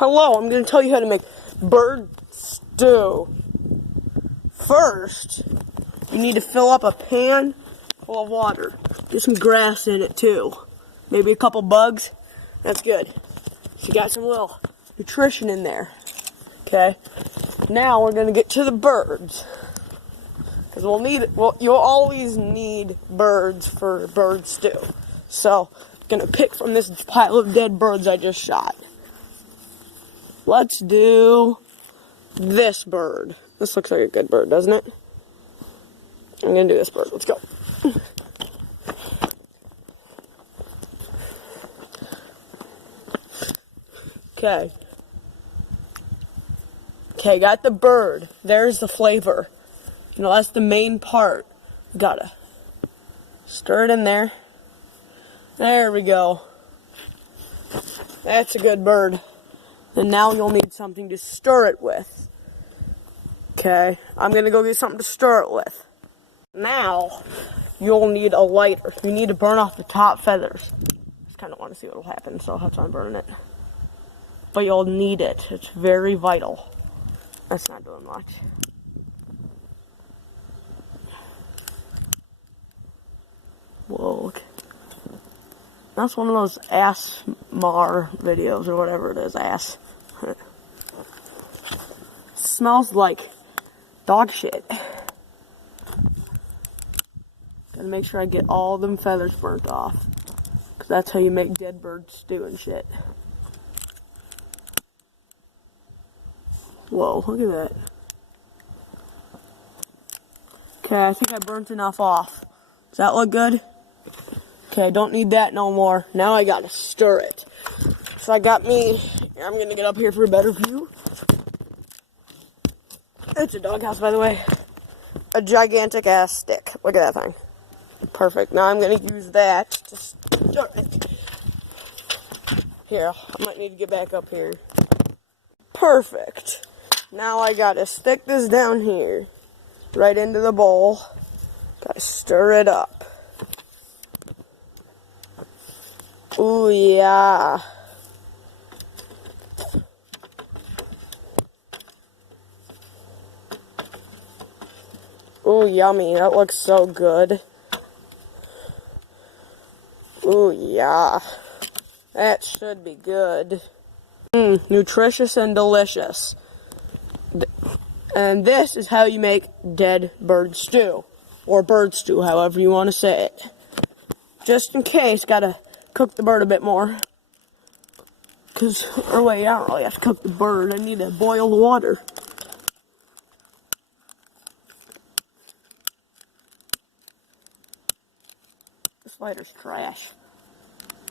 Hello, I'm going to tell you how to make bird stew. First, you need to fill up a pan full of water. Get some grass in it too. Maybe a couple bugs. That's good. So you got some little nutrition in there. Okay. Now we're going to get to the birds. Because you'll always need birds for bird stew. So, I'm going to pick from this pile of dead birds I just shot. Let's do this bird. This looks like a good bird, doesn't it? I'm going to do this bird. Let's go. Okay. Okay, got the bird. There's the flavor. You know, that's the main part. You gotta stir it in there. There we go. That's a good bird. And now you'll need something to stir it with. Okay, I'm gonna go get something to stir it with. Now, you'll need a lighter. You need to burn off the top feathers. Just kind of want to see what will happen, so that's why I'm burning it. But you'll need it. It's very vital. That's not doing much. Whoa, look. That's one of those ASMR videos or whatever it is, ass. It smells like dog shit. Gotta make sure I get all them feathers burnt off. Because that's how you make dead bird stew and shit. Whoa, look at that. Okay, I think I burnt enough off. Does that look good? Okay, don't need that no more. Now I gotta stir it. So I got me, I'm gonna get up here for a better view. It's a doghouse, by the way. A gigantic ass stick. Look at that thing. Perfect. Now I'm gonna use that to stir it. Here, I might need to get back up here. Perfect. Now I gotta stick this down here. Right into the bowl. Gotta stir it up. Ooh, yeah. Ooh, yummy. That looks so good. Ooh, yeah. That should be good. Nutritious and delicious. And this is how you make dead bird stew. Or bird stew, however you want to say it. Just in case, gotta cook the bird a bit more. Or wait, I don't really have to cook the bird. I need to boil the water. This lighter's trash.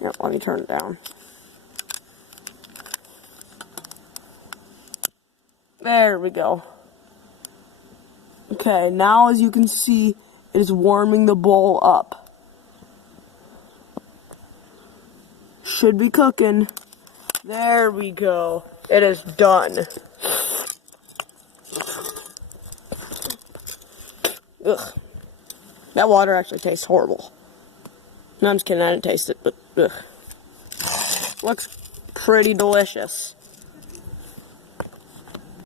Yep, let me turn it down. There we go. Okay, now as you can see, it is warming the bowl up. Should be cooking. There we go. It is done. Ugh. That water actually tastes horrible. No, I'm just kidding. I didn't taste it, but ugh. Looks pretty delicious.